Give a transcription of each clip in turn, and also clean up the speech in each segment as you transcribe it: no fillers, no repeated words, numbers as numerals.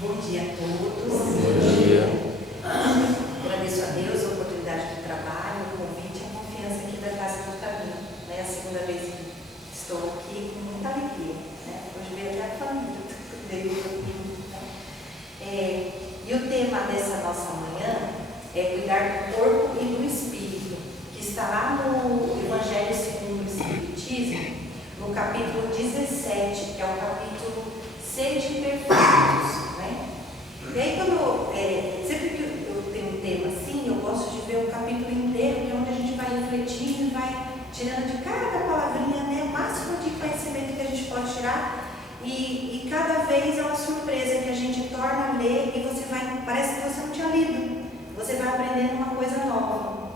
Bom dia a todos. Bom dia. Agradeço a Deus a oportunidade do trabalho, o convite e a confiança aqui da Casa do Caminho. É a segunda vez que estou aqui com muita alegria. Hoje veio até a família. E o tema dessa nossa manhã é cuidar do corpo e do espírito, que está lá no Evangelho segundo o Espiritismo, no capítulo 17, que é o capítulo Sede Perfeitos. E aí, sempre que eu tenho um tema assim, eu gosto de ver o capítulo inteiro, que é onde a gente vai refletindo e vai tirando de cada palavrinha, o máximo de conhecimento que a gente pode tirar. E cada vez é uma surpresa que a gente torna a ler e você vai, parece que você não tinha lido, você vai aprendendo uma coisa nova.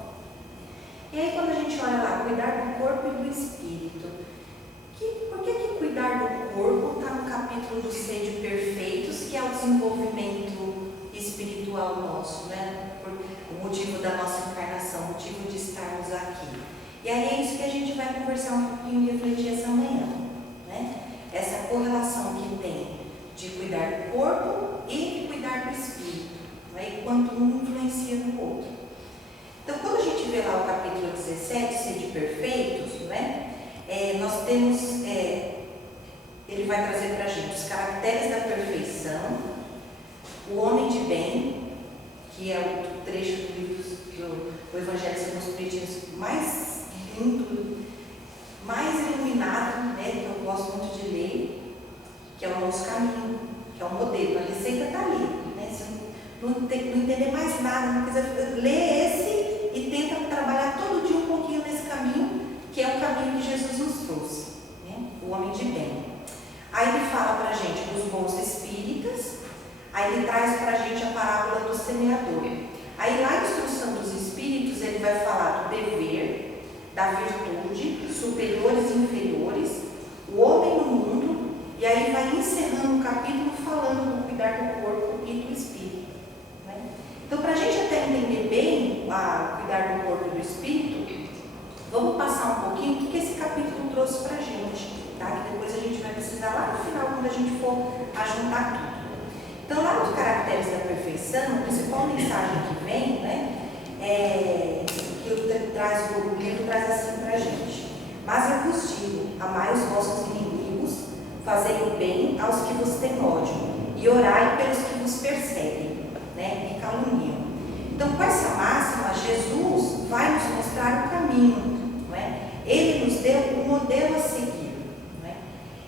E aí, quando a gente olha lá, cuidar do corpo e do espírito, por que cuidar do corpo está no capítulo do Sede Perfeitos, que é o desenvolvimento espiritual nosso, Por o motivo da nossa encarnação, o motivo de estarmos aqui. E aí é isso que a gente vai conversar um pouquinho e refletir essa manhã, Essa correlação que tem de cuidar do corpo e de cuidar do espírito, E quanto um influencia no outro. Então, quando a gente vê lá o capítulo 17, Sede Perfeitos, nós temos, ele vai trazer para a gente os caracteres da perfeição, o homem de bem, que é o trecho do livro do Evangelho segundo o Espiritismo mais lindo, mais iluminado, que eu gosto muito de ler, que é o nosso caminho, que é o modelo, a receita está ali, Se não entender mais nada, não quiser ler esse e tenta trabalhar todo dia um pouquinho nesse caminho, que é o caminho que Jesus nos trouxe, o homem de bem. Aí ele fala para a gente dos bons espíritas, aí ele traz para a gente a parábola do semeador. Aí lá na instrução dos espíritos ele vai falar do dever, da virtude, superiores e inferiores, o homem no mundo, e aí vai encerrando o capítulo falando do cuidar do corpo e do espírito. Então, para a gente até entender bem o cuidar do corpo e do espírito, vamos passar um pouquinho o que esse capítulo trouxe para a gente, que depois a gente vai precisar lá no final, quando a gente for ajuntar tudo. Então, lá nos caracteres da perfeição, a principal mensagem que vem, que o livro traz assim para a gente: mas eu vos digo, amai os vossos inimigos, fazei o bem aos que vos têm ódio, e orai pelos que vos perseguem, e caluniam. Então, com essa máxima, Jesus vai nos mostrar o caminho, Ele nos deu um modelo a seguir,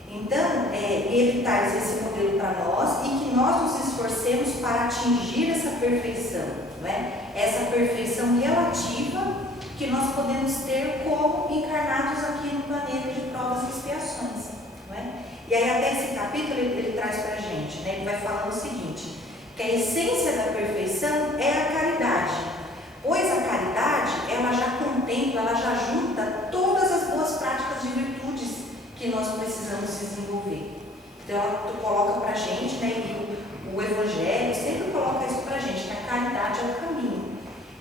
Então, ele traz esse modelo para nós e que nós nos esforcemos para atingir essa perfeição, Essa perfeição relativa que nós podemos ter como encarnados aqui no planeta de provas e expiações, E aí até esse capítulo ele traz para a gente, Ele vai falando o seguinte, que a essência da perfeição é a caridade, pois a caridade, ela já contempla, ela já junta todas as boas práticas de virtudes que nós precisamos desenvolver. Então, ela coloca para a gente, e o Evangelho sempre coloca isso para a gente, que a caridade é o caminho.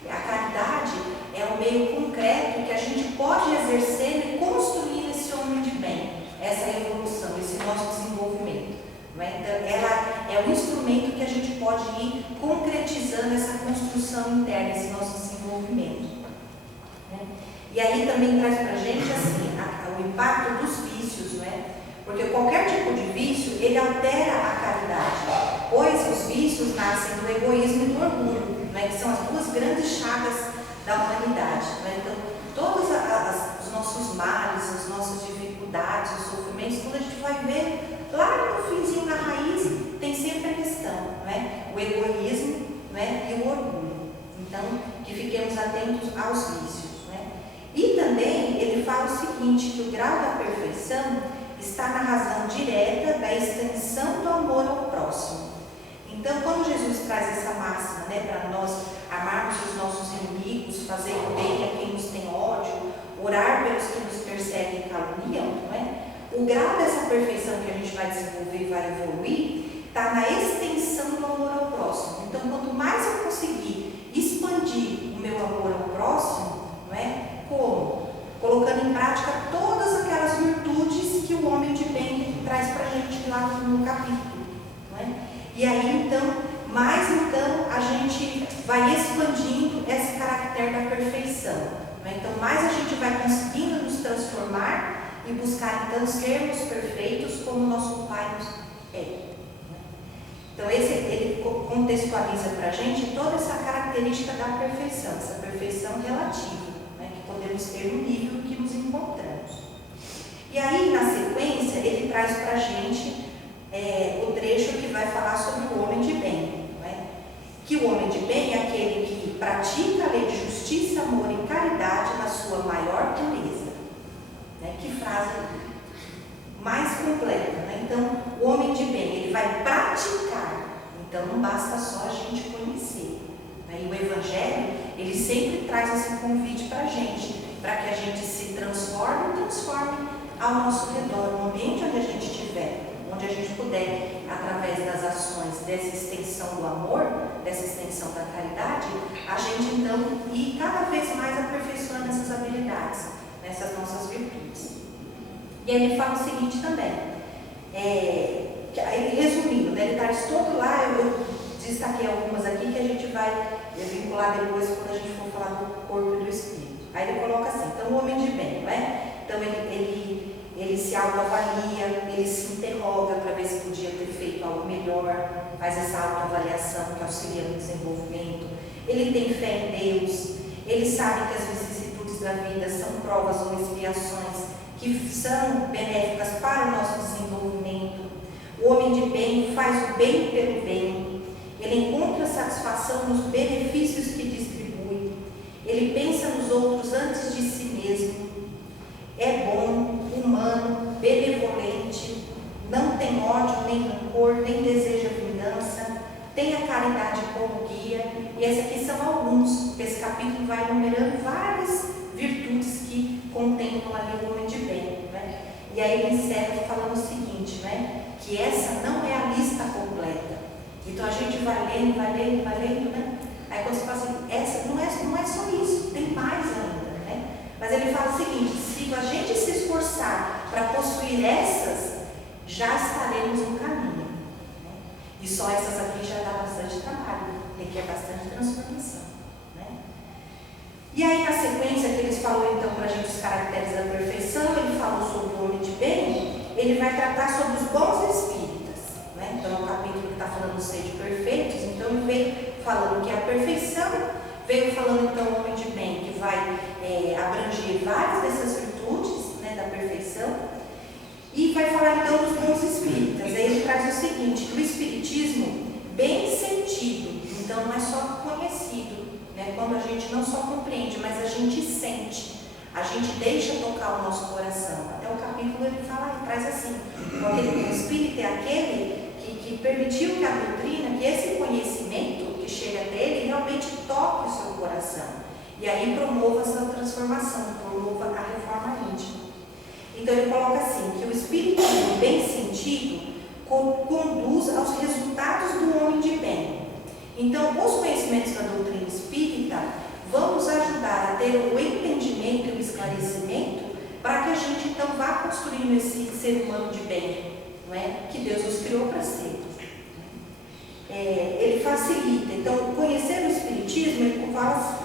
A caridade é o meio concreto que a gente pode exercer e construir esse homem de bem, essa evolução, esse nosso desenvolvimento. Então, ela é um instrumento que a gente pode ir concretizando essa construção interna, esse nosso desenvolvimento. E aí também traz para a gente assim, o impacto dos vícios, Porque qualquer tipo de vício, ele altera a caridade, pois os vícios nascem do egoísmo e do orgulho, que são as duas grandes chagas da humanidade. Então, todos os nossos males, as nossas dificuldades, os sofrimentos, quando a gente vai ver lá no finzinho, na raiz, tem sempre a questão, o egoísmo, e o orgulho. Então, que fiquemos atentos aos vícios, E também ele fala o seguinte, que o grau da perfeição está na razão direta da extensão do amor ao próximo. Então, quando Jesus traz essa máxima, para nós amarmos os nossos inimigos, fazer o bem a quem nos tem ódio, orar pelos que nos perseguem e caluniam, O grau dessa perfeição que a gente vai desenvolver e vai evoluir está na extensão do amor ao próximo. Então, quanto mais eu conseguir expandir o meu amor ao próximo, Como? Colocando em prática todas aquelas virtudes que o homem de bem traz para a gente lá no capítulo, E aí, vai conseguindo nos transformar e buscar então sermos perfeitos como nosso Pai nos é. Então ele contextualiza para a gente toda essa característica da perfeição, essa perfeição relativa, né, que podemos ter no nível que nos encontramos. E aí, na sequência, ele traz para a gente o trecho que vai falar sobre o homem de bem. Né? Que o homem de bem é aquele que pratica a lei de justiça, amor e caridade na sua maior pureza. Né? Que frase mais completa. Né? Então, o homem de bem, ele vai praticar. Então, não basta só a gente conhecer. Né? E o Evangelho, ele sempre traz esse convite para a gente, para que a gente se transforme e transforme ao nosso redor, no ambiente onde a gente estiver, onde a gente puder, através das ações dessa extensão do amor, dessa extensão da caridade, a gente então ir cada vez mais aperfeiçoando essas habilidades, nessas nossas virtudes. E aí ele fala o seguinte também, resumindo, né, ele traz todo lá, eu destaquei algumas aqui que a gente vai vincular depois quando a gente for falar do corpo e do espírito. Aí ele coloca assim, então o homem de bem, não é? Então ele se autoavalia, ele se interroga para ver se podia ter feito algo melhor, faz essa autoavaliação que auxilia no desenvolvimento. Ele tem fé em Deus, ele sabe que as vicissitudes da vida são provas ou expiações que são benéficas para o nosso desenvolvimento. O homem de bem faz o bem pelo bem, ele encontra satisfação nos benefícios que distribui, ele pensa nos outros antes de si mesmo, é bom, humano, benevolente, não tem ódio, nem rancor, nem deseja vingança, tem a caridade como guia. E esses aqui são alguns. Esse capítulo vai enumerando várias virtudes que contemplam ali o homem de bem. Né? E aí ele encerra falando o seguinte, né? Que essa não é a lista completa. Então a gente vai lendo, né? Aí quando você fala assim, essa não é só isso, tem mais ainda. Mas ele fala o seguinte, se a gente se esforçar para possuir essas, já estaremos no caminho. Né? E só essas aqui já dá bastante trabalho, requer bastante transformação. Né? E aí na sequência que eles falou então para a gente os caracteres da perfeição, ele falou sobre o homem de bem, ele vai tratar sobre os bons espíritas. Né? Então é um capítulo que está falando de ser perfeitos, então ele veio falando que a perfeição, veio falando então o homem de bem, que vai abranger várias dessas virtudes, né, da perfeição, e vai falar então dos bons espíritas. Aí ele traz o seguinte, que o espiritismo bem sentido, então não é só conhecido, né, quando a gente não só compreende, mas a gente sente, a gente deixa tocar o nosso coração. Até o capítulo ele fala, ele traz assim, o espírito é aquele que permitiu que a doutrina, que esse conhecimento que chega dele realmente toque o seu coração. E aí promova essa transformação, promova a reforma íntima. Então ele coloca assim, que o espiritismo bem sentido conduz aos resultados do homem de bem. Então os conhecimentos da doutrina espírita vão nos ajudar a ter o entendimento e o esclarecimento para que a gente então vá construindo esse ser humano de bem, não é? Que Deus nos criou para ser. Ele facilita, então conhecer o Espiritismo, ele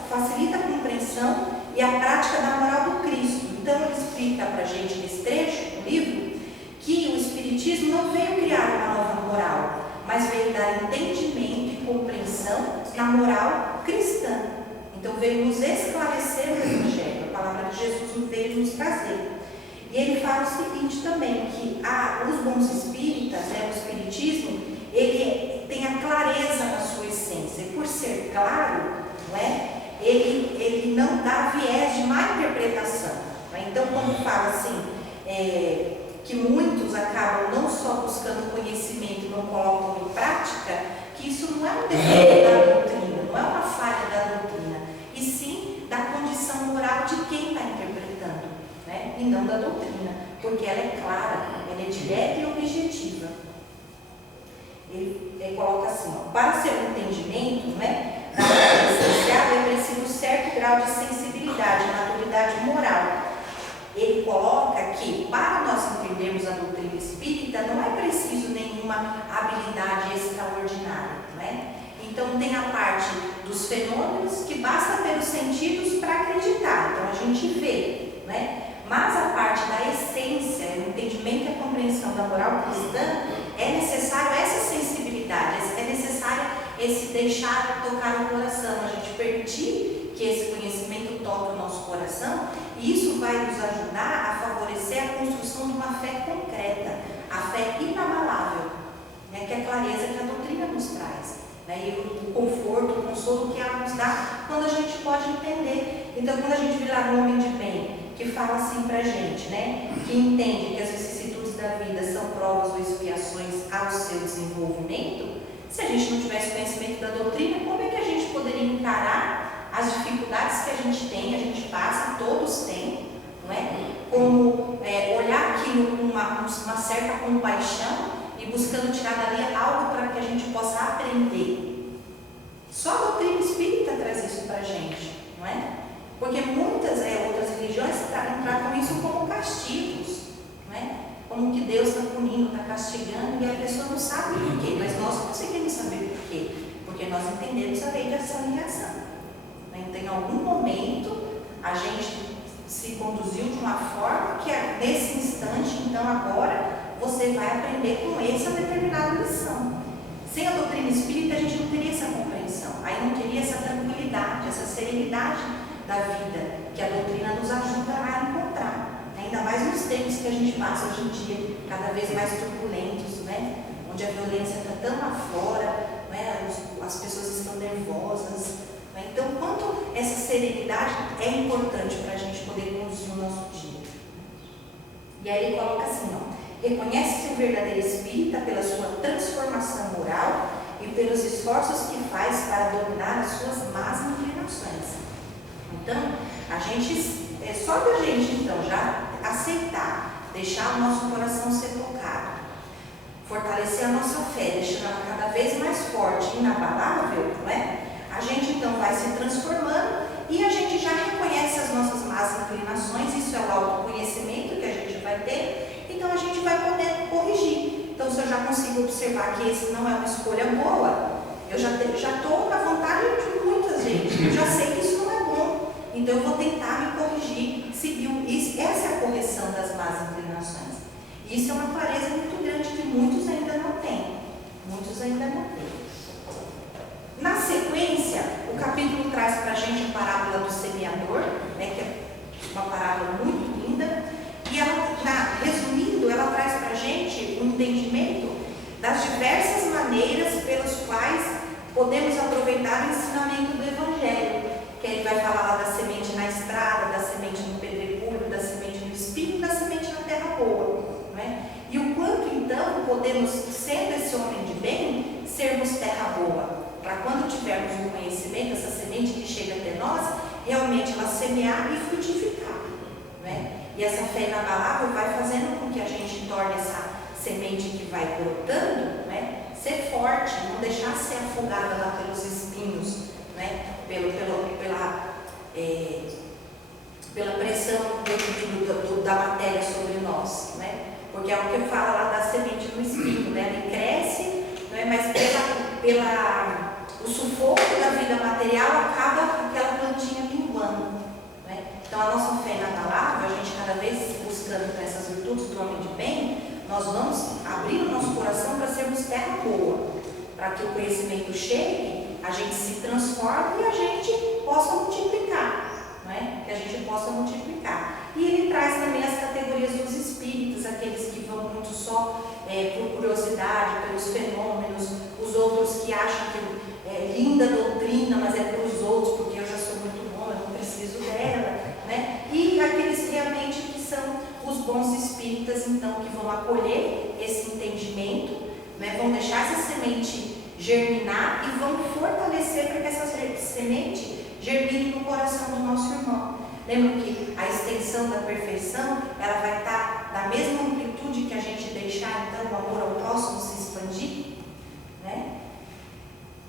facilita a compreensão e a prática da moral do Cristo. Então ele explica para a gente nesse trecho do livro que o Espiritismo não veio criar uma nova moral, mas veio dar entendimento e compreensão na moral cristã. Então veio nos esclarecer o Evangelho, a palavra de Jesus veio nos trazer. E ele fala o seguinte também, que os bons espíritas, o Espiritismo, ele tem a clareza na sua essência, e por ser claro, ele não dá viés de má interpretação. Então, quando fala assim, que muitos acabam não só buscando conhecimento e não colocam em prática, que isso não é um defeito da doutrina, não é uma falha da doutrina, e sim da condição moral de quem está interpretando, e não da doutrina, porque ela é clara, ela é direta e objetiva. Ele coloca assim, para seu entendimento, da doutrina essencial, é preciso um certo grau de sensibilidade, maturidade moral. Ele coloca que, para nós entendermos a doutrina espírita, não é preciso nenhuma habilidade extraordinária, Então, tem a parte dos fenômenos, que basta ter os sentidos para acreditar. Então, a gente vê, né? Mas a parte da essência, o entendimento e a compreensão da moral cristã, é necessário essa sensibilidade, é necessário esse deixar tocar o coração, a gente permitir que esse conhecimento toque o nosso coração, e isso vai nos ajudar a favorecer a construção de uma fé concreta, a fé inabalável, né, que é a clareza que a doutrina nos traz, né, e o conforto, o consolo que ela nos dá quando a gente pode entender. Então, quando a gente vira um homem de bem, que fala assim pra gente, né, que entende que as vicissitudes da vida são provas ou expiações ao seu desenvolvimento, se a gente não tivesse conhecimento da doutrina, como é que a gente poderia encarar as dificuldades que a gente passa, todos têm, não é? Como olhar aquilo com uma certa compaixão e buscando tirar dali algo para que a gente possa aprender. Só a doutrina espírita traz isso para a gente, não é? Porque muitas outras religiões tratam isso como castigos, não é? Como que Deus está punindo, está castigando, e a pessoa não sabe por quê, mas nós conseguimos saber por quê, porque nós entendemos a lei de ação e reação. Então, em algum momento, a gente se conduziu de uma forma que nesse instante, então agora, você vai aprender com essa determinada lição. Sem a doutrina espírita, a gente não teria essa compreensão, aí não teria essa tranquilidade, essa serenidade da vida, que a doutrina nos ajuda a encontrar. Ainda mais nos tempos que a gente passa hoje em dia, cada vez mais turbulentos, né? Onde a violência está tão afora, né? As pessoas estão nervosas. Né? Então, quanto essa serenidade é importante para a gente poder conduzir o nosso dia. E aí ele coloca assim, ó, reconhece-se o verdadeiro espírita pela sua transformação moral e pelos esforços que faz para dominar as suas más inclinações. Então, a gente, só da gente então já aceitar, deixar o nosso coração ser tocado, fortalecer a nossa fé, deixando ela cada vez mais forte e inabalável, não é? A gente então vai se transformando e a gente já reconhece as nossas más inclinações, isso é o autoconhecimento que a gente vai ter, então a gente vai poder corrigir. Então, se eu já consigo observar que esse não é uma escolha boa, eu já estou na vontade de muita gente, eu já sei que isso não é bom, então eu vou tentar me corrigir, seguir isso. Essa é a correção das más inclinações. E isso é uma clareza muito grande que muitos ainda não têm. Muitos ainda não têm. Na sequência, o capítulo traz para a gente a parábola do semeador, né, que é uma parábola muito linda, e ela, resumindo, ela traz para a gente um entendimento das diversas maneiras pelas quais podemos aproveitar o ensinamento do Evangelho, que ele vai falar lá da semente na estrada, da semente no pedregulho, da semente no espinho, da semente na terra boa, não é? E o quanto então podemos, sendo esse homem de bem, sermos terra boa, para quando tivermos um conhecimento, essa semente que chega até nós, realmente ela semear e frutificar, não é? E essa fé inabalável vai fazendo com que a gente torne essa semente que vai brotando, né, ser forte, não deixar ser afogada lá pelos espinhos, né, pela pressão da matéria sobre nós, né? Porque é o que fala lá da semente no espinho, né? Ele cresce, né? Mas o sufoco da vida material acaba aquela plantinha minguando, né? Então a nossa fé inabalável, a gente cada vez buscando com essas virtudes do homem de bem, nós vamos abrir o nosso coração para sermos terra boa, para que o conhecimento chegue, a gente se transforme e a gente possa multiplicar, não é? Que a gente possa multiplicar. E ele traz também as categorias dos espíritos, aqueles que vão muito só por curiosidade, pelos fenômenos, os outros que acham que é linda a doutrina, mas é para os outros, porque eu já sou muito bom, eu não preciso dela, né? E aqueles realmente que são os bons espíritas, então, que vão acolher esse entendimento, né? Vão deixar essa semente germinar e vão fortalecer para que essa semente germine no coração do nosso irmão. Lembra que a extensão da perfeição, ela vai estar na mesma amplitude que a gente deixar, então, o amor ao próximo se expandir, né?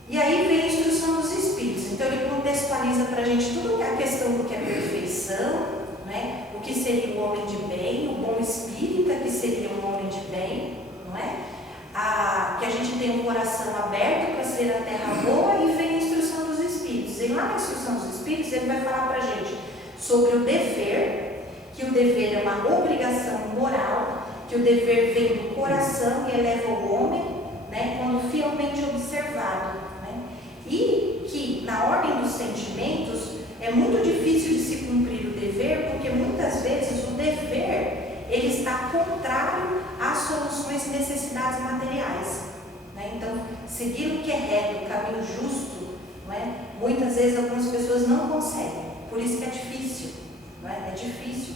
E aí vem a instrução dos espíritos. Então, ele contextualiza para a gente tudo a questão do que é perfeição, né? O que seria o homem de bem, o bom espírita, que seria um homem de bem, não é? Que a gente tem um coração aberto para ser a terra boa, e vem a instrução dos espíritos. E lá na instrução dos espíritos, ele vai falar para a gente sobre o dever, que o dever é uma obrigação moral, que o dever vem do coração e eleva o homem, né, quando fielmente observado, né? E que na ordem dos sentimentos é muito difícil de se cumprir o dever, porque muitas vezes o dever ele está contrário às soluções e necessidades materiais, né? Então, seguir o que é reto, o caminho justo, não é? Muitas vezes algumas pessoas não conseguem, por isso que é difícil, não é? É difícil.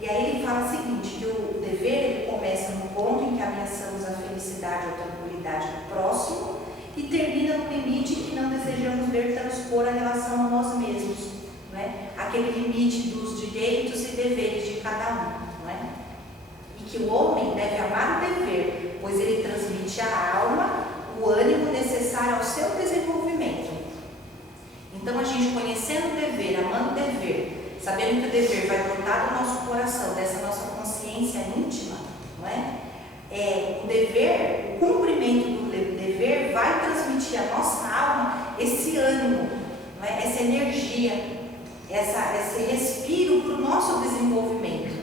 E aí ele fala o seguinte, que o dever ele começa no ponto em que ameaçamos a felicidade ou a tranquilidade do próximo e termina no limite que não desejamos ver transpor a relação a nós mesmos, não é? Aquele limite dos direitos e deveres de cada um, não é? E que o homem deve amar o dever, pois ele transmite à alma o ânimo necessário ao seu desenvolvimento. Então, a gente conhecendo o dever, amando o dever, sabendo que o dever vai brotar do nosso coração, dessa nossa consciência íntima, não é? O dever, o cumprimento do dever vai transmitir à nossa alma esse ânimo, não é? Essa energia, esse respiro para o nosso desenvolvimento,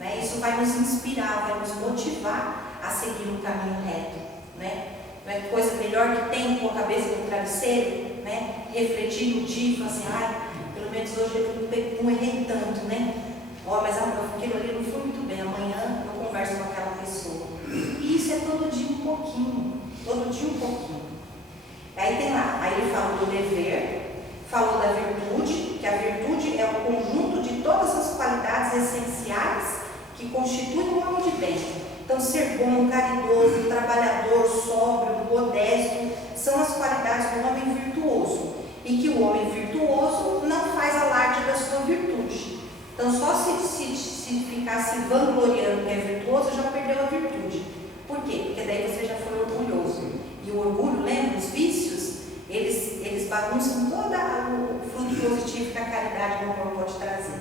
né? Isso vai nos inspirar, vai nos motivar a seguir um caminho reto, né? Não é coisa melhor que tem com a cabeça no travesseiro, né? Refletir no dia e falar assim, ai, pelo menos hoje eu não errei tanto, né? Ó, mas aquilo ali não foi muito bem, amanhã eu converso com aquela pessoa. E isso é todo dia um pouquinho, todo dia um pouquinho. Aí tem lá, aí ele falou do dever, falou da virtude, que a virtude é o conjunto de todas as qualidades essenciais que constituem um homem de bem. Então, ser bom, caridoso, trabalhador, sóbrio, modesto, são as qualidades do homem virtuoso. E que o homem virtuoso não faz alarde da sua virtude. Então, só se ficar se vangloriando que é virtuoso, já perdeu a virtude. Por quê? Porque daí você já foi orgulhoso. E o orgulho, lembra? Os vícios, eles bagunçam todo o fruto positivo que a caridade e o amor pode trazer,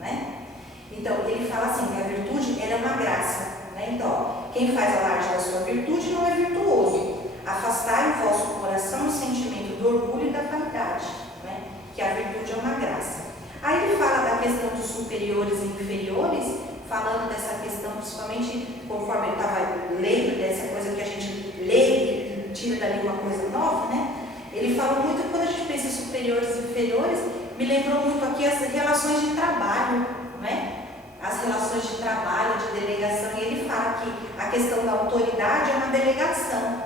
né? Então, ele fala assim, que a virtude ela é uma graça. Então, quem faz alarde da sua virtude não é virtuoso. Afastai o vosso coração o sentimento do orgulho e da vaidade, né? Que a virtude é uma graça. Aí ele fala da questão dos superiores e inferiores, falando dessa questão, principalmente conforme eu estava lendo, dessa coisa que a gente lê e tira dali uma coisa nova, né? Ele fala muito, quando a gente pensa em superiores e inferiores, me lembrou muito aqui as relações de trabalho, né? As relações de trabalho, de delegação, e ele fala que a questão da autoridade é uma delegação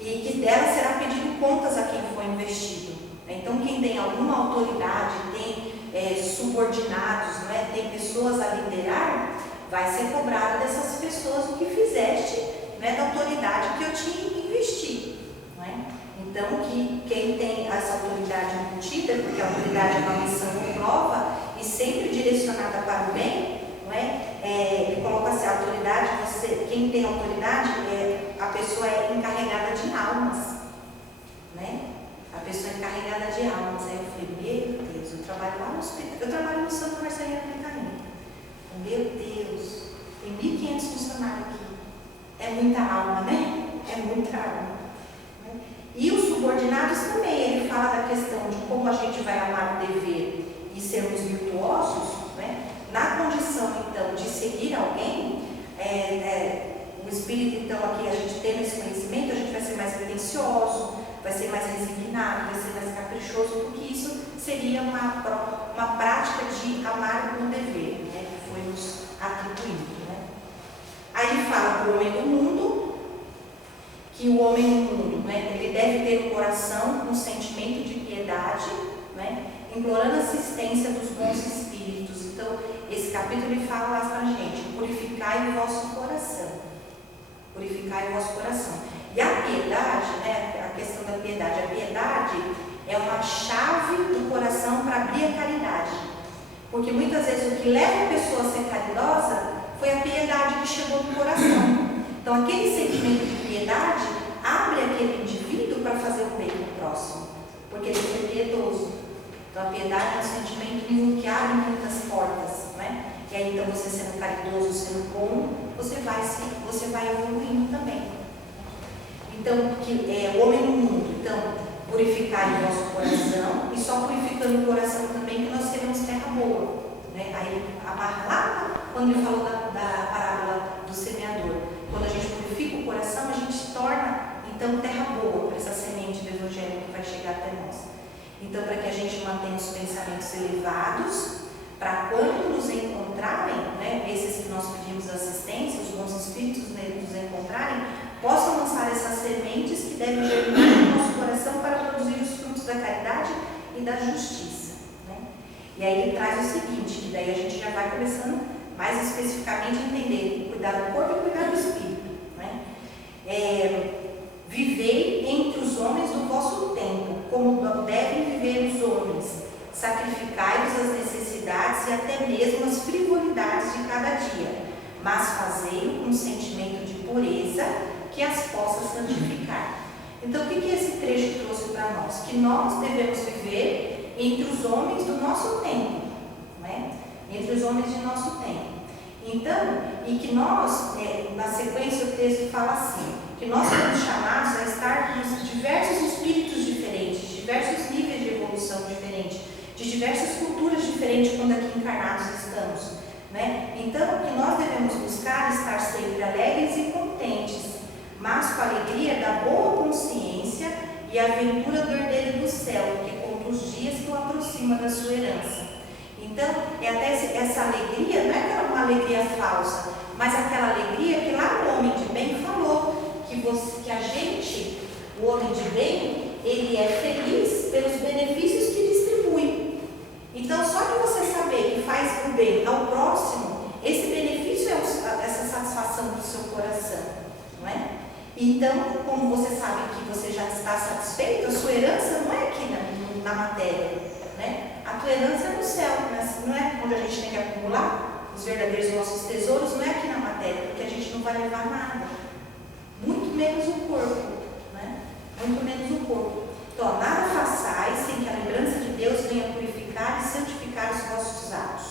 e que dela será pedido contas a quem for investido. Então, quem tem alguma autoridade, tem subordinados, não é? Tem pessoas a liderar, vai ser cobrado dessas pessoas o que fizeste, né, da autoridade que eu te investi. Não é? Então, que quem tem essa autoridade embutida, porque a autoridade é uma missão nova e sempre direcionada para o bem, não é? Ele coloca assim, a autoridade, quem tem autoridade, a pessoa é encarregada de almas, né? A pessoa é encarregada de almas. Aí eu falei, meu Deus, eu trabalho lá no hospital, eu trabalho no Santa Marcelina Britânia. Meu Deus, tem 1.500 funcionários aqui. É muita alma, né? É muita alma. Né? E os subordinados também, ele fala da questão de como a gente vai amar o dever e sermos virtuosos, né? Na condição, então, de seguir alguém, o espírito, então, aqui a gente tendo esse conhecimento, a gente vai ser mais atencioso, vai ser mais resignado, vai ser mais caprichoso, porque isso seria uma prática de amar o dever, né, que foi nos atribuído. Né? Aí ele fala para o homem do mundo, que o homem do mundo, né, ele deve ter um coração com um sentimento de piedade, né, implorando assistência dos bons espíritos. Então, esse capítulo ele fala lá para a gente, purificai o vosso coração. Purificai o vosso coração. E a piedade, né, a questão da piedade, a piedade é uma chave do coração para abrir a caridade. Porque muitas vezes o que leva a pessoa a ser caridosa foi a piedade que chegou no coração. Então aquele sentimento de piedade abre aquele indivíduo para fazer o bem no próximo, porque ele foi piedoso. Então a piedade é um sentimento que abre muitas portas, né? E aí então você sendo caridoso, sendo bom, você vai evoluindo também. Então, o homem no mundo, então, purificar o nosso coração, e só purificando o coração também que nós teremos terra boa, né? Aí amarra lá quando ele falou da parábola do semeador. Quando a gente purifica o coração, a gente torna então terra boa para essa semente do Evangelho que vai chegar até nós. Então, para que a gente mantenha os pensamentos elevados, para quando nos encontrarem, né, esses que nós pedimos assistência, os bons espíritos nos encontrarem, possam lançar essas sementes que devem germinar no nosso coração para produzir os frutos da caridade e da justiça, né? E aí ele traz o seguinte, que daí a gente já vai começando mais especificamente a entender, cuidar do corpo e cuidar do espírito, né? Vivei entre os homens do vosso tempo, como devem viver os homens, sacrificai-vos as necessidades e até mesmo as frivolidades de cada dia, mas fazei-o com sentimento de pureza que as possa santificar. Então, o que esse trecho trouxe para nós? Que nós devemos viver entre os homens do nosso tempo, né? Entre os homens de nosso tempo. Então, e que nós, na sequência o texto fala assim, que nós somos chamados a estar com diversos espíritos diferentes, diversos níveis de evolução diferentes, de diversas culturas diferentes quando aqui encarnados estamos, né? Então, que nós devemos buscar estar sempre alegres e contentes, mas com a alegria da boa consciência e a aventura do herdeiro do céu, que conta os dias que o aproxima da sua herança. Então, é até essa alegria, não é uma alegria falsa, mas aquela alegria que lá o homem de bem falou, que a gente, o homem de bem, ele é feliz pelos benefícios que distribui. Então, só de você saber que faz o bem ao próximo, esse benefício é essa satisfação do seu coração, não é? Então, como você sabe que você já está satisfeito, a sua herança não é aqui na matéria, né? A tua herança é no céu, não é onde a gente tem que acumular os verdadeiros nossos tesouros, não é aqui na matéria, porque a gente não vai levar nada, muito menos o corpo, né? Muito menos o corpo. Então, nada façais sem que a lembrança de Deus venha purificar e santificar os vossos atos.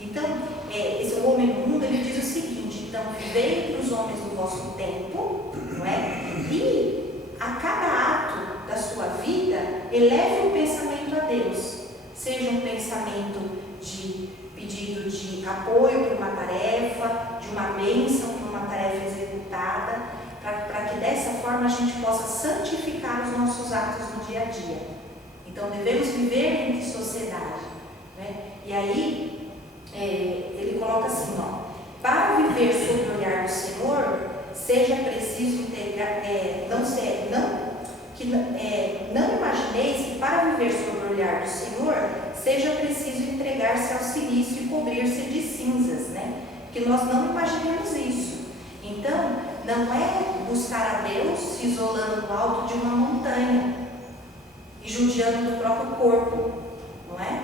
Então, esse homem mundo, ele diz o seguinte, então, vivei entre os homens do vosso tempo, não é? E a cada ato da sua vida, eleve o pensamento a Deus. Seja um pensamento de pedido de apoio para uma tarefa, de uma bênção para uma tarefa executada, para que dessa forma a gente possa santificar os nossos atos no dia a dia. Então, devemos viver entre sociedade, né? E aí, ele coloca assim, ó, para viver sob o olhar do Senhor, seja preciso integrar, não imagineis que para viver sob o olhar do Senhor, seja preciso entregar-se ao silício e cobrir-se de cinzas, né? Que nós não imaginemos isso. Então, não é buscar a Deus se isolando no alto de uma montanha e judiando do próprio corpo, não é?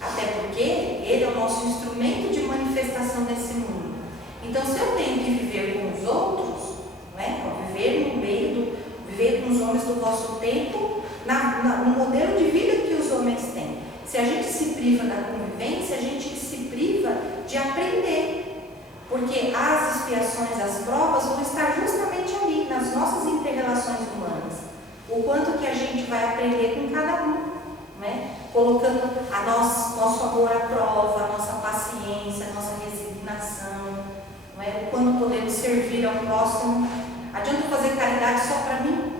Até porque Ele é o nosso instrumento de manifestação nesse mundo. Então, se eu tenho que viver com os outros, não é? Viver com os homens do vosso tempo, no modelo de vida que os homens têm. Se a gente se priva da convivência, a gente se priva de aprender. Porque as expiações, as provas vão estar justamente ali, nas nossas inter-relações humanas. O quanto que a gente vai aprender com cada um, né? Colocando nosso amor à prova, a nossa paciência, a nossa resignação, não é? O quanto podemos servir ao próximo. Adianta fazer caridade só para mim?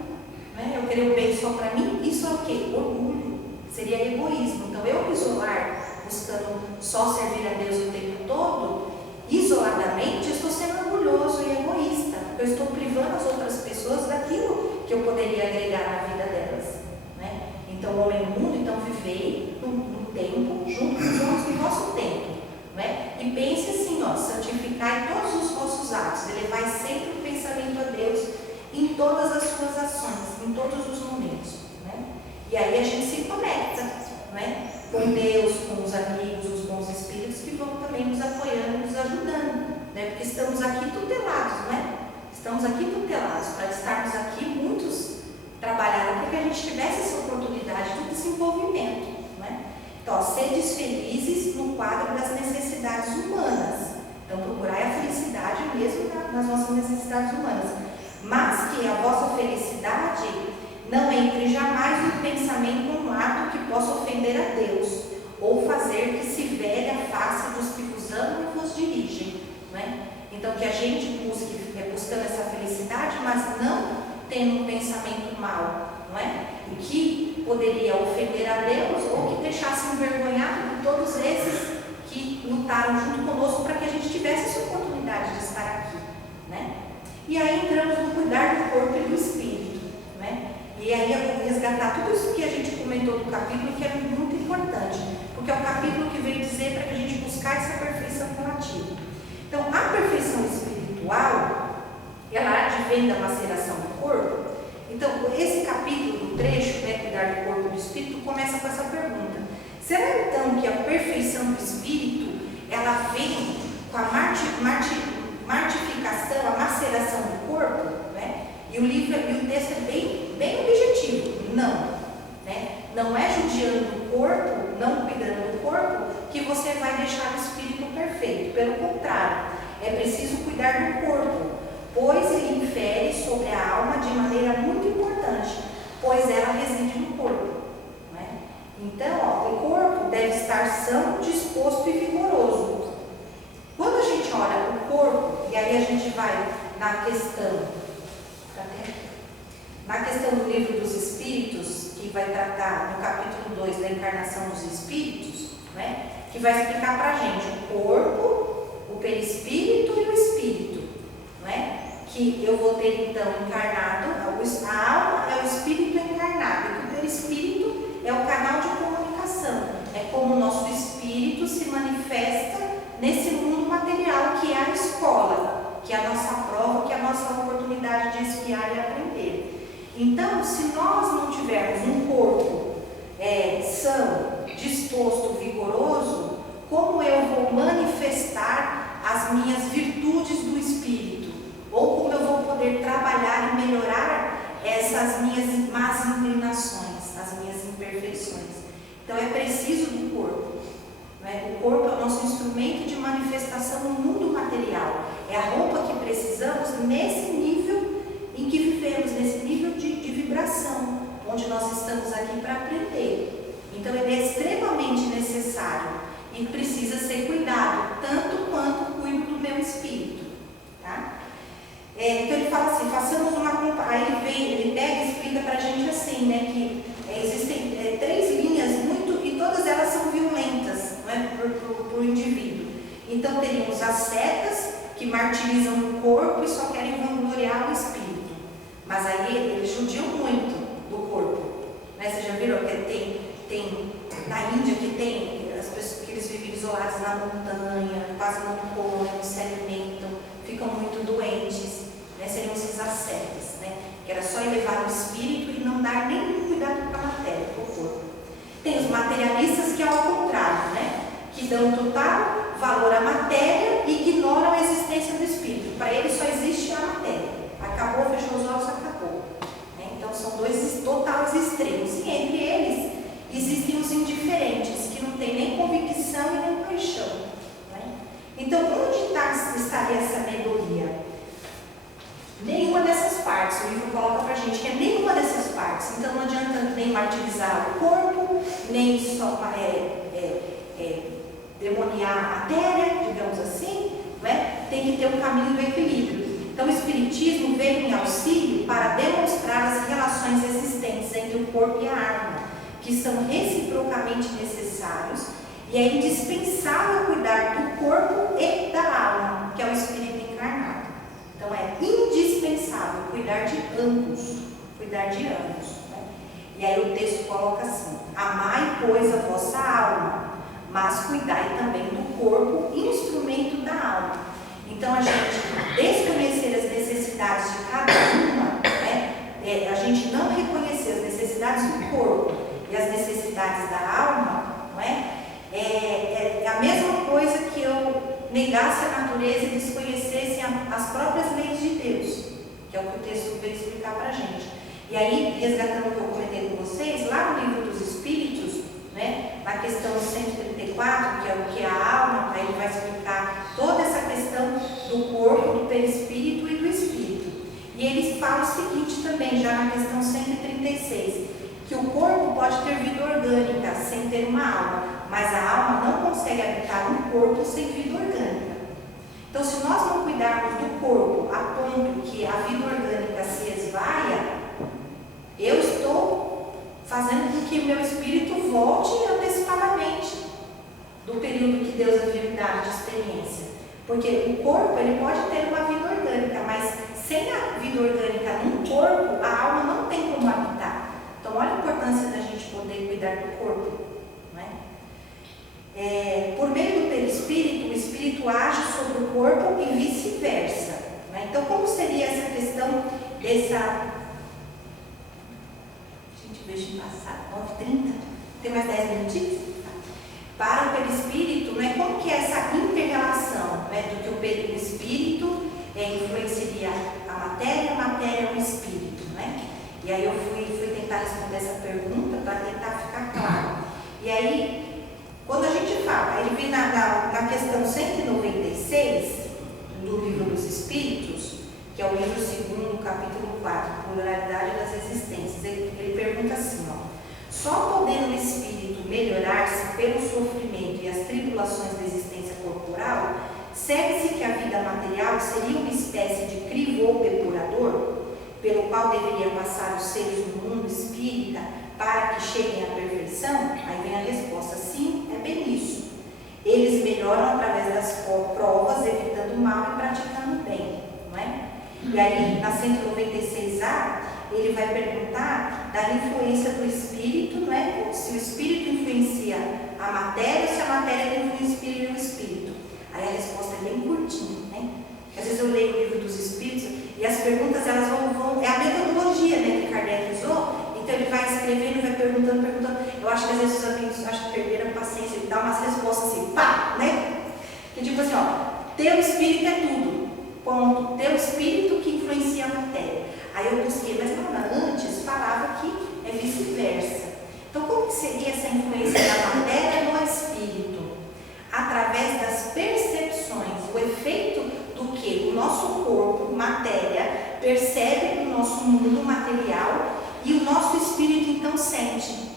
Né? Eu querer o bem só para mim? Isso é o quê? Orgulho. Seria egoísmo. Então, eu me isolar, buscando só servir a Deus o tempo todo, isoladamente, eu estou sendo orgulhoso e egoísta. Eu estou privando as outras pessoas daquilo que eu poderia agregar na vida delas, né? Então, o homem mundo, então, vivei no tempo, junto com os homens do vosso tempo, né? E pense assim, ó, santificai todos os vossos atos, elevai sempre o pensamento a Deus em todas as suas ações, em todos os momentos, né? E aí a gente se conecta, né? Com Deus, com os amigos, os bons espíritos que vão também nos apoiando, nos ajudando, né? Porque estamos aqui tutelados, né? Estamos aqui tutelados para estarmos aqui, muitos trabalharam para que a gente tivesse essa oportunidade de desenvolvimento, né? Então, ó, sedes felizes no quadro das necessidades humanas. Então, procurai a felicidade mesmo nas nossas necessidades humanas. Mas que a vossa felicidade não entre jamais no pensamento um ato que possa ofender a Deus, ou fazer que se vele a face dos que vos amam e vos dirigem. Né? Então, que a gente buscando essa felicidade, mas não tendo um pensamento mau, não é? O que poderia ofender a Deus ou que deixasse envergonhado por todos esses que lutaram junto conosco para que a gente tivesse essa oportunidade de estar aqui, né? E aí entramos no cuidar do corpo e do espírito, né? E aí eu vou resgatar tudo isso que a gente comentou no capítulo, que é muito importante, porque é o capítulo que veio dizer para que a gente buscar essa perfeição relativa. Então, a perfeição espiritual, ela advém da maceração do corpo. Então, esse capítulo do trecho, né, cuidar do corpo e do espírito, começa com essa pergunta. Será então que a perfeição do espírito, ela vem com a martificação, a maceração do corpo? Né? E o texto é bem objetivo. Não. Né? Não é judiando do corpo, não cuidando do corpo, que você vai deixar o espírito perfeito. Pelo contrário, é preciso cuidar do corpo, pois ele infere sobre a alma de maneira muito importante, pois ela reside no corpo. Né? Então, o corpo deve estar são, disposto e vigoroso. Quando a gente olha o corpo, e aí a gente vai na questão do livro dos Espíritos, que vai tratar no capítulo 2 da encarnação dos Espíritos, né? Que vai explicar para a gente o corpo, o perispírito e o espírito, né? Que eu vou ter então encarnado, a alma é o espírito encarnado, e o perispírito é o canal de comunicação, é como o nosso espírito se manifesta nesse mundo material que é a escola, que é a nossa prova, que é a nossa oportunidade de espiar e aprender. Então, se nós não tivermos um corpo são, disposto, vigoroso, como eu vou manifestar as minhas virtudes do espírito? Ou como eu vou poder trabalhar e melhorar essas minhas más inclinações, as minhas imperfeições? Então é preciso do corpo. Né? O corpo é o nosso instrumento de manifestação no mundo material. É a roupa que precisamos nesse nível em que vivemos, nesse nível de vibração, onde nós estamos aqui para aprender. Então ele é extremamente necessário e precisa ser cuidado, tanto quanto cuido do meu espírito. Tá? Então ele fala assim, façamos uma comparação. Aí ele pega e explica para a gente assim, né, que existem 3 linhas e todas elas são violentas, né, para o indivíduo. Então teríamos as setas que martirizam o corpo e só querem vangloriar o espírito. Mas aí eles judiam muito do corpo. Né? Vocês já viram que tem na Índia que tem as pessoas que eles vivem isolados na montanha, quase não comem, não se alimentam, ficam muito doentes, né? Seriam esses ascetas, né? Que era só elevar o espírito e não dar nenhum cuidado para a matéria, para o corpo. Tem os materialistas que é ao contrário, né? Que dão total valor à matéria e ignoram a existência do espírito. Para eles só existe a matéria. Acabou, fechou os olhos, acabou. Né? Então são 2 totais extremos. E entre eles existem os indiferentes, que não têm nem convicção e nem paixão. Né? Então, onde estaria essa melhoria? Nenhuma dessas partes. O livro coloca para a gente que é nenhuma dessas partes. Então, não adianta nem martirizar o corpo, nem só demoniar a matéria, digamos assim. Né? Tem que ter um caminho do equilíbrio. Então, o Espiritismo veio em auxílio para demonstrar as relações existentes entre o corpo e a alma, que são reciprocamente necessários, e é indispensável cuidar do corpo e da alma, que é o espírito encarnado. Então é indispensável cuidar de ambos, né? E aí o texto coloca assim: amai, pois, a vossa alma, mas cuidai também do corpo, instrumento da alma. Então a gente desconhecer as necessidades de cada uma, né? A gente não reconhecer as necessidades do corpo e as necessidades da alma, não é? É a mesma coisa que eu negasse a natureza e desconhecesse as próprias leis de Deus, que é o que o texto veio explicar para a gente. E aí, resgatando o que eu comentei com vocês, lá no livro dos Espíritos, né, na questão 134, que é o que é a alma, aí ele vai explicar toda essa questão do corpo, do perispírito e do espírito. E ele fala o seguinte também, já na questão 136, que o corpo pode ter vida orgânica sem ter uma alma, mas a alma não consegue habitar um corpo sem vida orgânica. Então, se nós não cuidarmos do corpo a ponto que a vida orgânica se esvaia, eu estou fazendo com que o meu espírito volte antecipadamente do período que Deus havia me dado de experiência. Porque o corpo, ele pode ter uma vida orgânica, mas sem a vida orgânica num corpo, a alma não tem como habitar. Então, olha a importância da gente poder cuidar do corpo. Não é? Por meio do perispírito, o espírito age sobre o corpo e vice-versa. Não é? Então, como seria essa questão dessa... Gente, vejo passar, 9h30, tem mais 10 minutinhos? Para o perispírito, né, como que é essa inter-relação, né, do que o perispírito influenciaria a matéria é um espírito, né? E aí eu fui tentar responder essa pergunta para tentar ficar claro. E aí, quando a gente fala, ele vem na questão 196 do Livro dos Espíritos, que é o livro 2º, capítulo 4, Pluralidade das Existências, ele pergunta assim, ó: só podendo o espírito melhorar-se pelo sofrimento e as tribulações da existência corporal, segue-se que a vida material seria uma espécie de crivo ou depurador, pelo qual deveriam passar os seres no mundo espírita para que cheguem à perfeição? Aí vem a resposta: sim, é bem isso. Eles melhoram através das provas, evitando o mal e praticando o bem, não é? E aí, na 196A, ele vai perguntar da influência do espírito, não é? Se o espírito influencia a matéria, ou se a matéria influencia o espírito. Aí a resposta é bem curtinha, né? Às vezes eu leio o Livro dos Espíritos e as perguntas, elas vão é a metodologia, né, que Kardec usou. Então ele vai escrevendo, vai perguntando. Eu acho que às vezes os amigos que perderam a paciência, ele dá umas respostas assim, pá, né? Que tipo assim, ó, teu espírito é tudo, ponto. Teu espírito que influencia a matéria. Aí eu busquei, mas não, antes falava que é vice-versa. Então, como que seria essa influência da matéria no espírito? Através das percepções, o efeito do que o nosso corpo, matéria, percebe no nosso mundo material e o nosso espírito então sente.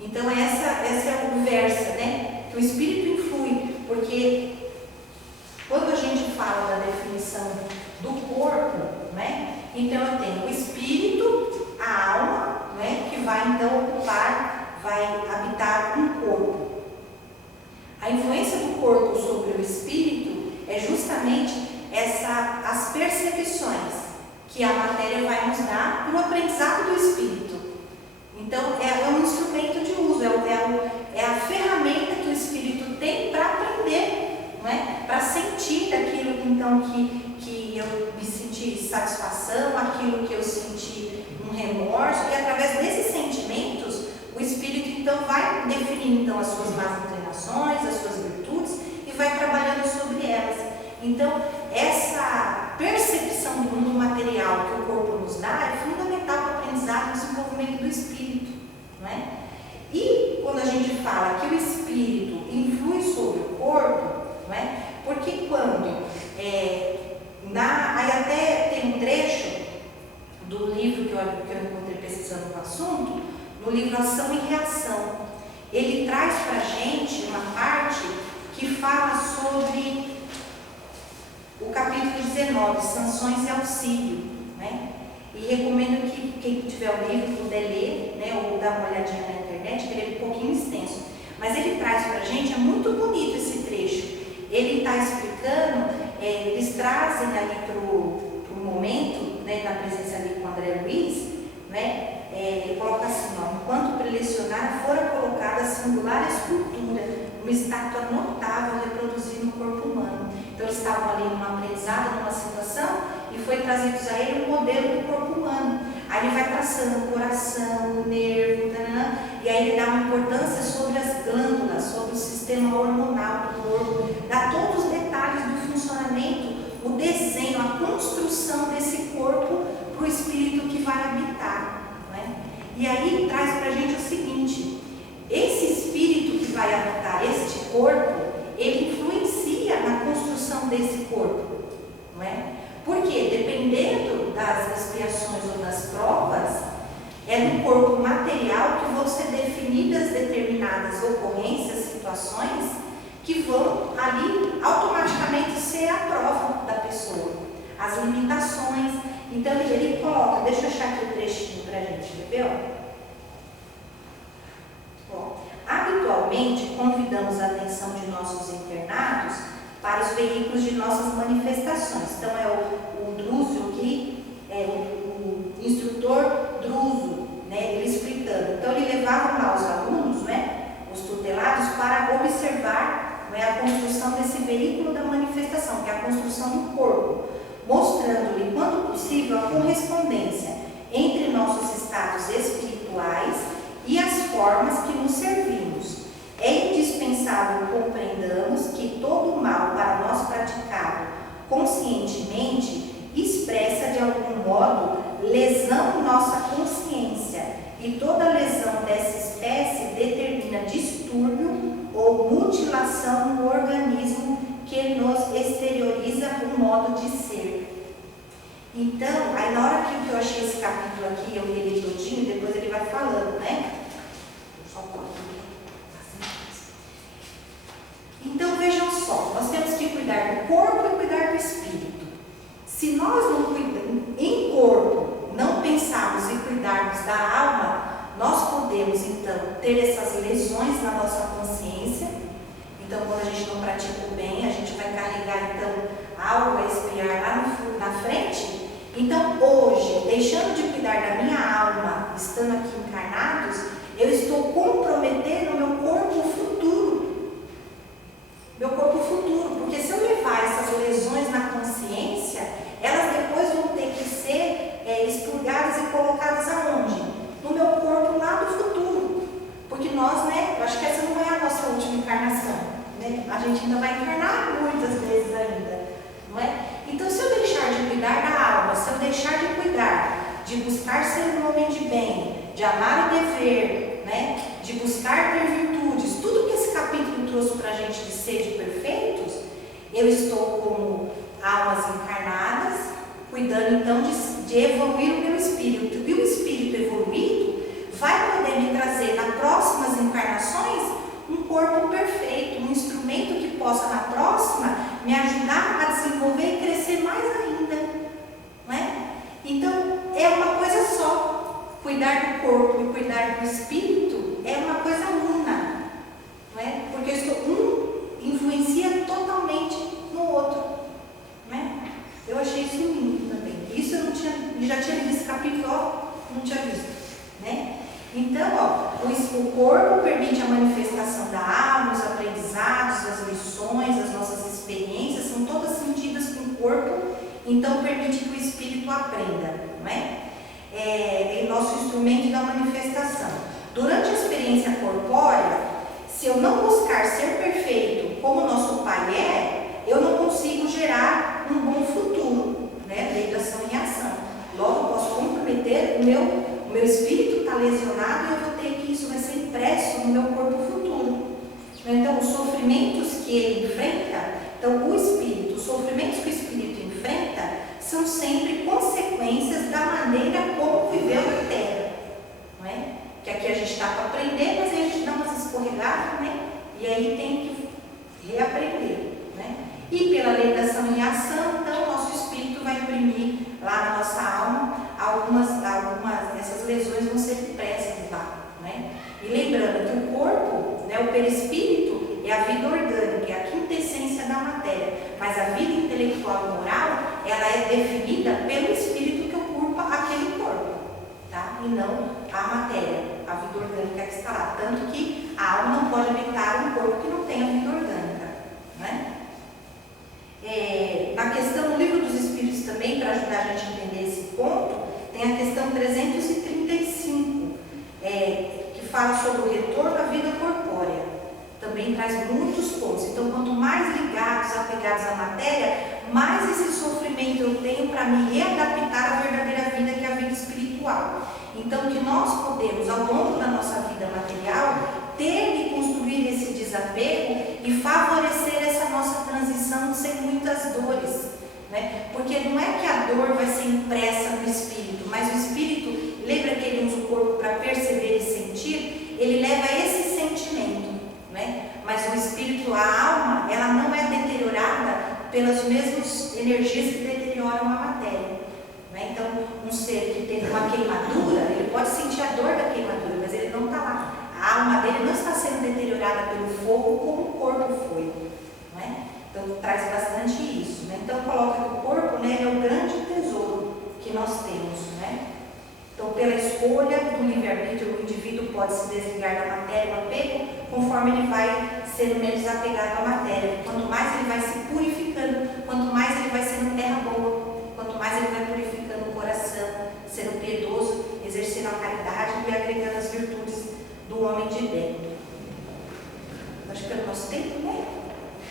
Então, essa é a conversa, né? Que o espírito influi, porque quando a gente fala da definição do corpo, né? Então eu tenho o espírito, a alma, né, que vai então ocupar, vai habitar um corpo. A influência do corpo sobre o espírito é justamente as percepções que a matéria vai nos dar no aprendizado do espírito. Então é um instrumento de uso, é a ferramenta que o espírito tem para aprender, não é? Para sentir aquilo então que eu me senti satisfação, aquilo que eu senti um remorso, e através desses sentimentos o espírito então vai definir então as suas más inclinações, as suas virtudes e vai trabalhando sobre elas. Então essa percepção do mundo material que o corpo nos dá é fundamental para o aprendizado e desenvolvimento do espírito, não é? E quando a gente fala que o espírito influi sobre o corpo, não é? Porque quando aí até tem um trecho do livro que eu encontrei pesquisando o assunto, no livro Ação e Reação. Ele traz para a gente uma parte que fala sobre o capítulo 19, Sanções e Auxílio, né? E recomendo que quem tiver o livro puder ler, né, ou dar uma olhadinha na internet, que ele é um pouquinho extenso. Mas ele traz para a gente, é muito bonito esse trecho. Ele está explicando, eles trazem ali para o momento, né, na presença ali com o André Luiz, né, ele coloca assim, ó: enquanto prelecionário fora colocada a singular escultura, uma estátua notável reproduzindo o corpo humano. Então eles estavam ali numa aprendizado, numa situação, e foi trazido a ele um modelo do corpo humano. Aí ele vai traçando o coração, o nervo, e aí ele dá uma importância sobre as glândulas, sobre o sistema hormonal do corpo, dá todos os detalhes do funcionamento, o desenho, a construção desse corpo para o espírito que vai habitar, não é? E aí traz para a gente o seguinte: esse espírito que vai habitar este corpo, ele influencia na construção desse corpo, não é? Porque dependendo das expiações ou das provas, é no corpo material que vão ser definidas determinadas ocorrências, situações situações que vão ali automaticamente ser a prova da pessoa, as limitações. Então ele coloca, deixa eu achar aqui o trechinho para a gente, quer ver? Habitualmente convidamos a atenção de nossos internados para os veículos de nossas manifestações. Então é o Druso aqui, o instrutor Druso, né, ele explicando. Então ele levava lá os alunos, né, os tutelados, para observar, né, a construção desse veículo da manifestação, que é a construção do corpo, mostrando-lhe, quando possível, a correspondência entre nossos estados espirituais e as formas que nos servimos. É indispensável compreendamos que todo o mal para nós praticado conscientemente expressa de algum modo lesão em nossa consciência, e toda lesão dessa espécie determina distúrbio ou mutilação no organismo que nos exterioriza o modo de ser. Então, aí na hora que eu achei esse capítulo aqui, eu li ele todinho, depois ele vai falando, né? Só então vejam só, nós temos que cuidar do corpo e cuidar do espírito. Se nós não cuidamos em corpo, não pensarmos em cuidarmos da alma, nós podemos então ter essas lesões na nossa consciência. Então quando a gente não pratica o bem, a gente vai carregar então algo a espiar lá na frente. Então hoje, deixando de cuidar da minha alma, estando aqui encarnados, eu estou comprometendo o meu corpo futuro. Meu corpo futuro, porque se eu levar essas lesões na consciência, elas depois vão ter que ser expurgadas e colocadas aonde? No meu corpo lá do futuro. Porque nós, né, eu acho que essa não é a nossa última encarnação, né? A gente ainda vai encarnar muitas vezes ainda, não é? Então, se eu deixar de cuidar da alma, se eu deixar de cuidar, de buscar ser um homem de bem, de amar o dever, né, de buscar ter virtudes, tudo que esse capítulo trouxe para a gente de sede perfeitos, eu estou como almas encarnadas, cuidando então de evoluir o meu espírito. E o espírito evoluído vai poder me trazer nas próximas encarnações um corpo perfeito, um instrumento que possa na próxima me ajudar a desenvolver e crescer mais ainda, não é? Então é uma coisa só. Cuidar do corpo e cuidar do espírito é uma coisa una, não é? Porque influencia totalmente no outro, né? Eu achei isso lindo também. Isso eu já tinha lido esse capítulo, não tinha visto, né? Então, o corpo permite a manifestação da alma, os aprendizados, as lições, as nossas experiências, são todas sentidas com o corpo, então permite que o espírito aprenda, não é? É nosso instrumento da manifestação. Durante a experiência corpórea, se eu não buscar ser perfeito como nosso Pai é, eu não consigo gerar um bom futuro, né? Lei da ação e ação. Logo, eu posso comprometer o meu espírito está lesionado e eu vou ter que isso vai ser impresso no meu corpo futuro. Então, os sofrimentos que ele enfrenta, então os sofrimentos que o espírito enfrenta são sempre consequências da maneira como viveu na Terra, não é? Que aqui a gente está para aprender, mas aí a gente dá umas escorregadas, né? E aí tem que reaprender, né? E pela lei da ação e ação, então, o nosso espírito vai imprimir lá na nossa alma algumas essas lesões vão ser impressas lá, né? E lembrando que o corpo, né, o perispírito é a vida orgânica, é a quintessência da matéria, mas a vida intelectual e moral, ela é definida pelo espírito que ocupa aquele corpo, tá? E não a matéria, a vida orgânica que está lá. Tanto que a alma não pode habitar um corpo que não tenha vida orgânica, né? Na questão do Livro dos Espíritos também, para ajudar a gente a entender esse ponto, tem a questão 335, que fala sobre o retorno à vida corpórea. Também traz muitos pontos. Então, quanto mais ligados, apegados à matéria, mais esse sofrimento eu tenho para me readaptar à verdadeira vida, que é a vida espiritual. Então, que nós podemos, ao longo da nossa vida material, ter e construir esse desapego e favorecer essa nossa transição sem muitas dores, né? Porque não é que a dor vai ser impressa no espírito, mas o espírito, lembra que ele usa o corpo para perceber e sentir, ele leva esse sentimento, né? Mas espírito, a alma, ela não é deteriorada pelas mesmas energias que deterioram a matéria. Né? Então, um ser que teve uma queimadura, ele pode sentir a dor da queimadura, mas ele não está lá. A alma dele não está sendo deteriorada pelo fogo como o corpo foi. Né? Então, traz bastante isso. Né? Então, coloca que o corpo, né, é o grande tesouro que nós temos. Né? Então, pela escolha do livre-arbítrio, o indivíduo pode se desligar da matéria, do apego, conforme ele vai sendo menos apegado à matéria. Quanto mais ele vai se purificando, quanto mais ele vai sendo terra boa, quanto mais ele vai purificando o coração, sendo piedoso, exercendo a caridade e agregando as virtudes do homem de dentro. Acho que é o nosso tempo, né?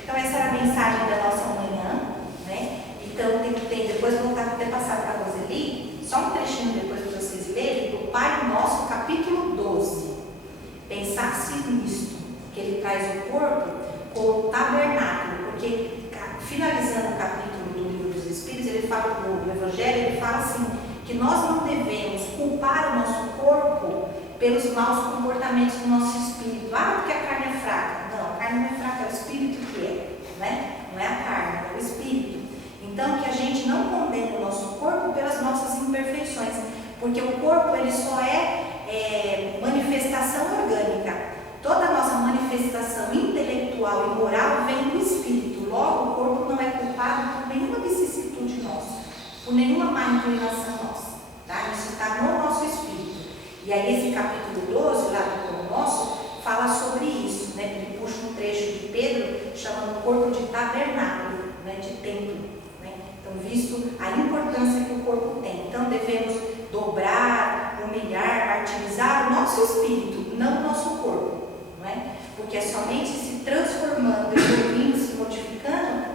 Então, essa era a mensagem da nossa manhã, né? Então, tem depois voltar para ter passado para a Roseli, só um trechinho depois para vocês lerem, do Pai Nosso, capítulo 12. Pensasse nisto, que ele traz o corpo como tabernáculo, porque finalizando o capítulo do Livro dos Espíritos, ele fala do Evangelho, ele fala assim, que nós não devemos culpar o nosso corpo pelos maus comportamentos do nosso espírito. Ah, porque a carne é fraca. Não, a carne não é fraca, é o espírito que é, né? Não é a carne, é o espírito. Então, que a gente não condene o nosso corpo pelas nossas imperfeições, porque o corpo ele só é manifestação orgânica. Toda a nossa manifestação intelectual e moral vem do espírito. Logo, o corpo não é culpado por nenhuma vicissitude nossa, por nenhuma má inclinação nossa. Tá? Isso está no nosso espírito. E aí, esse capítulo 12, lá do Corpo Nosso, fala sobre isso. Né? Ele puxa um trecho de Pedro, chamando o corpo de tabernáculo, né? De templo. Né? Então, visto a importância que o corpo tem. Então, devemos dobrar, humilhar, martirizar o nosso espírito, não o nosso corpo. Né? Porque é somente se transformando, evoluindo, se modificando,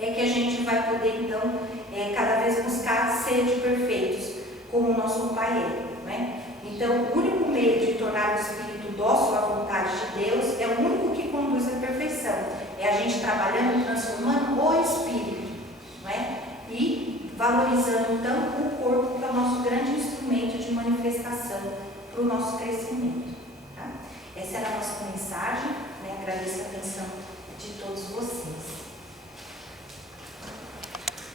é que a gente vai poder, então, cada vez buscar ser perfeitos, como o nosso Pai é. Né? Então, o único meio de tornar o espírito dócil à vontade de Deus é o único que conduz à perfeição. É a gente trabalhando, transformando o espírito. Né? E valorizando, então,